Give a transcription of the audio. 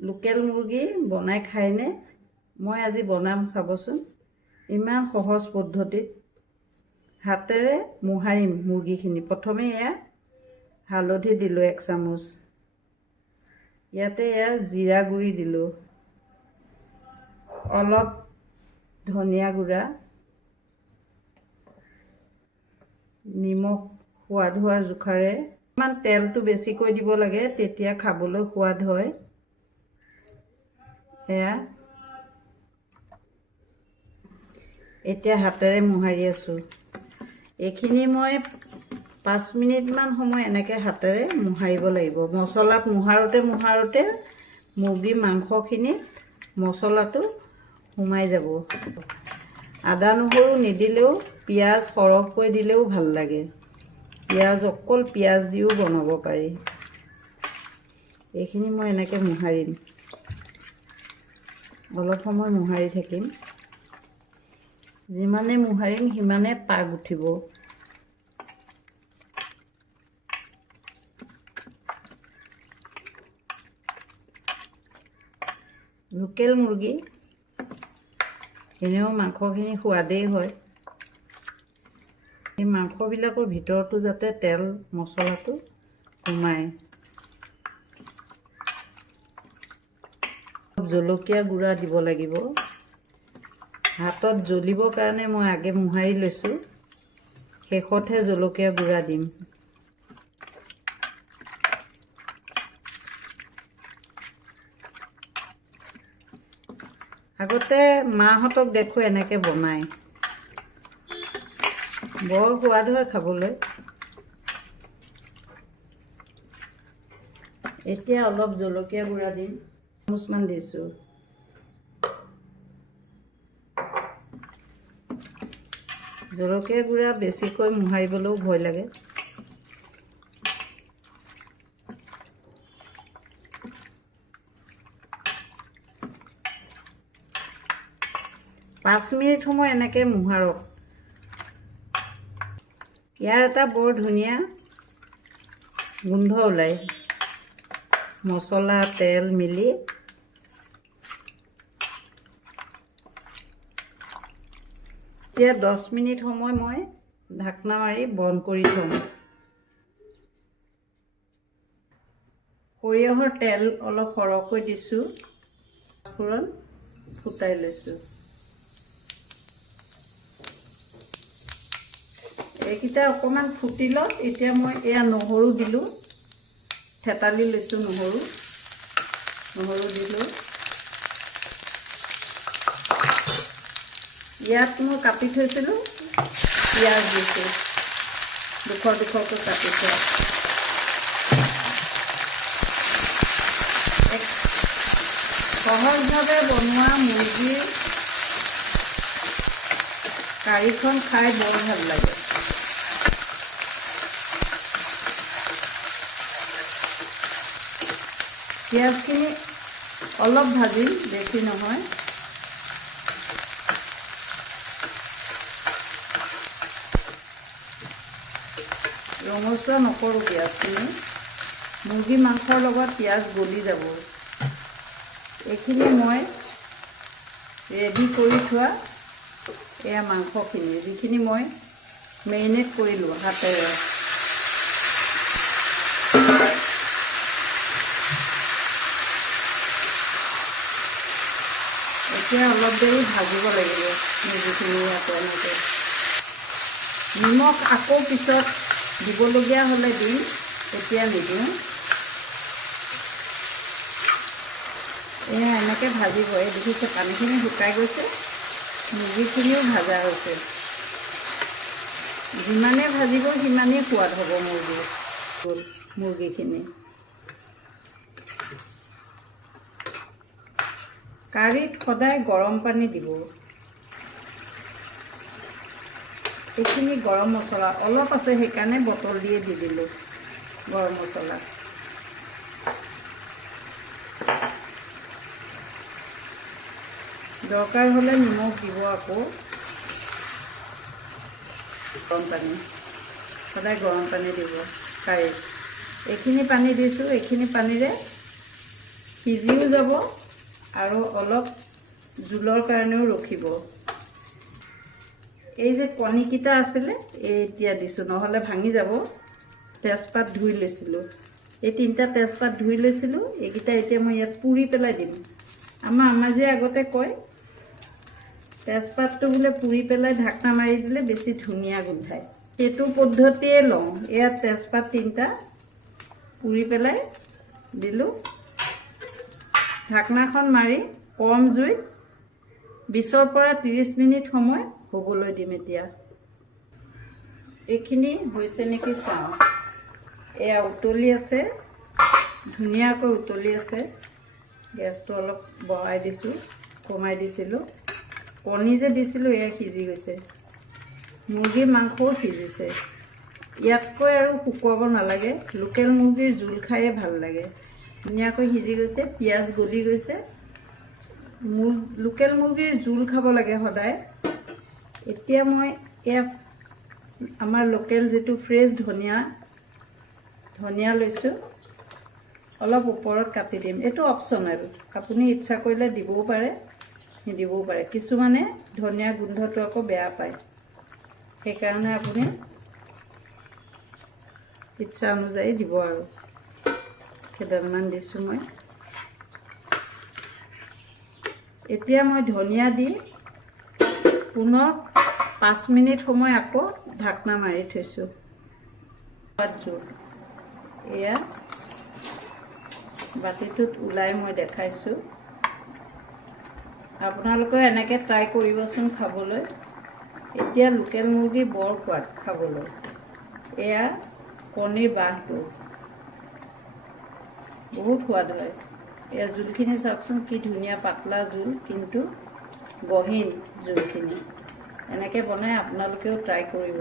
Local মুৰ্গী বনাই খায়নে? মই আজি বনাম চাবচোন। ইমান সহজ পদ্ধতিত হাতেৰে মোহাৰিম মুৰ্গীখিনি। প্ৰথমে এয়া হালধি দিলোঁ 1 চামুচ। ইয়াতে এয়া জিৰা গুড়ি দিলোঁ, অলপ ধনিয়া গুড়া, নিমখ সোৱাদ হোৱাৰ জোখাৰে। অকণমান তেলটো বেছিকৈ দিব লাগে, তেতিয়া খাবলৈ সোৱাদ হয়। এয়া এতিয়া হাতেৰে মোহাৰি আছোঁ। এইখিনি মই 5 মিনিটমান সময় এনেকৈ হাতেৰে মোহাৰিব লাগিব। মছলাত মোহাৰোতে মুৰ্গীৰ মাংসখিনিত মছলাটো সোমাই যাব। আদা নহৰু নিদিলেও পিঁয়াজ সৰহকৈ দিলেও ভাল লাগে। অকল পিঁয়াজ দিও বনাব পাৰি। এইখিনি মই এনেকৈ মোহাৰিম, অলপ সময় মোহাৰি থাকিম। যিমানে মোহাৰিম সিমানে পাগ উঠিব। লোকেল মুৰ্গী এনেও মাংসখিনি সোৱাদেই হয়। এই মাংসবিলাকৰ ভিতৰতো যাতে তেল মছলাটো সোমায়। জলকীয়া গুড়া দিব লাগিব। হাতত জ্বলিবৰ কাৰণে মই আগে মোহাৰি লৈছোঁ, শেষতহে জলকীয়া গুড়া দিম। আগতে মাহঁতক দেখোঁ এনেকৈ বনায়, বৰ সোৱাদ হয় খাবলৈ। এতিয়া অলপ জলকীয়া গুড়া দিম, 1 চামুচমান দিছোঁ। জলকীয়া গুড়া বেছিকৈ মোহাৰিবলৈও ভয় লাগে। পাঁচ মিনিট সময় এনেকৈ মোহাৰক। ইয়াৰ এটা বৰ ধুনীয়া গোন্ধ ওলায়, মছলা তেল মিলি। এতিয়া 10 মিনিট সময় মই ঢাকনা মাৰি বন্ধ কৰি থ'ম। সৰিয়হৰ তেল অলপ সৰহকৈ দিছোঁ, পাঁচফোৰণ ফুটাই লৈছোঁ। এইকেইটা অকণমান ফুটি লওক। এতিয়া মই এয়া নহৰু দিলোঁ, থেতালি লৈছোঁ নহৰু দিলোঁ। ইয়াত মই কাটি থৈছিলোঁ পিঁয়াজ দিছোঁ, দুখৰকৈ কাটি থোৱা। সহজভাৱে বনোৱা মুৰ্গীৰ কাৰীখন খাই বৰ ভাল লাগে। পিঁয়াজখিনি অলপ ভাজিম, বেছি নহয়। ৰঙচুৱা নকৰোঁ পিঁয়াজখিনি, মুৰ্গী মাংসৰ লগত পিঁয়াজ গলি যাব। এইখিনি মই ৰেডি কৰি থোৱা এয়া মাংসখিনি, যিখিনি মই মেৰিনেট কৰিলোঁ হাতেৰে। এতিয়া অলপ দেৰি ভাজিব লাগিব মুৰ্গীখিনি। আকৌ এনেকৈ নিমখ আকৌ পিছত দিবলগীয়া হ'লে দিম, এতিয়া নিদিওঁ। এয়া এনেকৈ ভাজিব। এই দেখিছে পানীখিনি শুকাই গৈছে, মুৰ্গীখিনিও ভাজা হৈছে। যিমানে ভাজিব সিমানেই সোৱাদ হ'ব মুৰ্গীখিনি। কাৰীত সদায় গৰম পানী দিব। এইখিনি গৰম মছলা অলপ আছে, সেইকাৰণে বটল দিয়ে দি দিলোঁ গৰম মছলা। দৰকাৰ হ'লে নিমখ দিব আকৌ। গৰম পানী, সদায় গৰম পানী দিব কাৰীত। এইখিনি পানী দিছোঁ, এইখিনি পানীৰে সিজিও যাব আৰু অলপ জোলৰ কাৰণেও ৰখিব। এই যে কণীকেইটা আছিলে এই এতিয়া দিছোঁ, নহ'লে ভাঙি যাব। তেজপাত ধুই লৈছিলোঁ, এই 3টা তেজপাত ধুই লৈছিলোঁ। এইকেইটা এতিয়া মই ইয়াত পুৰি পেলাই দিম। আমাৰ আম্মাজীয়ে আগতে কয় তেজপাতটো বোলে পুৰি পেলাই ঢাকনা মাৰি দিলে বেছি ধুনীয়া গোন্ধায়। সেইটো পদ্ধতিয়ে লওঁ। ইয়াত তেজপাত 3টা পুৰি পেলাই দিলোঁ। ঢাকনাখন মাৰি কম জুইত 20ৰ পৰা 30 মিনিট সময় হ'বলৈ দিম। এতিয়া এইখিনি হৈছে নেকি চাওঁ। এয়া উতলি আছে, ধুনীয়াকৈ উতলি আছে। গেছটো অলপ বঢ়াই দিছোঁ, কমাই দিছিলোঁ। কণী যে দিছিলোঁ এয়া সিজি গৈছে। মুৰ্গীৰ মাংসও সিজিছে। ইয়াতকৈ আৰু শুকুৱাব নালাগে। লোকেল মুৰ্গীৰ জোল খায়ে ভাল লাগে। ধুনীয়াকৈ সিজি গৈছে, পিঁয়াজ গলি গৈছে। লোকেল মুৰ্গীৰ জোল খাব লাগে সদায়। এতিয়া মই এয়া আমাৰ লোকেল যিটো ফ্ৰেছ ধনিয়া লৈছোঁ, অলপ ওপৰত কাটি দিম। এইটো অপশ্যনেল, আপুনি ইচ্ছা কৰিলে দিবও পাৰে, নিদিবও পাৰে। কিছুমানে ধনিয়া গোন্ধটো আকৌ বেয়া পায়, সেইকাৰণে আপুনি ইচ্ছা অনুযায়ী দিব। আৰু কেইডালমান দিছোঁ মই। এতিয়া মই ধনিয়া দি পুনৰ 5 মিনিট সময় আকৌ ঢাকনা মাৰি থৈছোঁ। জোল এয়া বাতিটোত ওলাই মই দেখাইছোঁ। আপোনালোকে এনেকৈ ট্ৰাই কৰিবচোন খাবলৈ। এতিয়া লোকেল মুৰ্গী বৰ সোৱাদ খাবলৈ। এয়া কণীৰ বাঁহটো বহুত সোৱাদ হয়। এয়া জোলখিনি চাওকচোন, কি ধুনীয়া পাতলা জোল, কিন্তু গহীন জোলখিনি। এনেকৈ বনাই আপোনালোকেও ট্ৰাই কৰিব।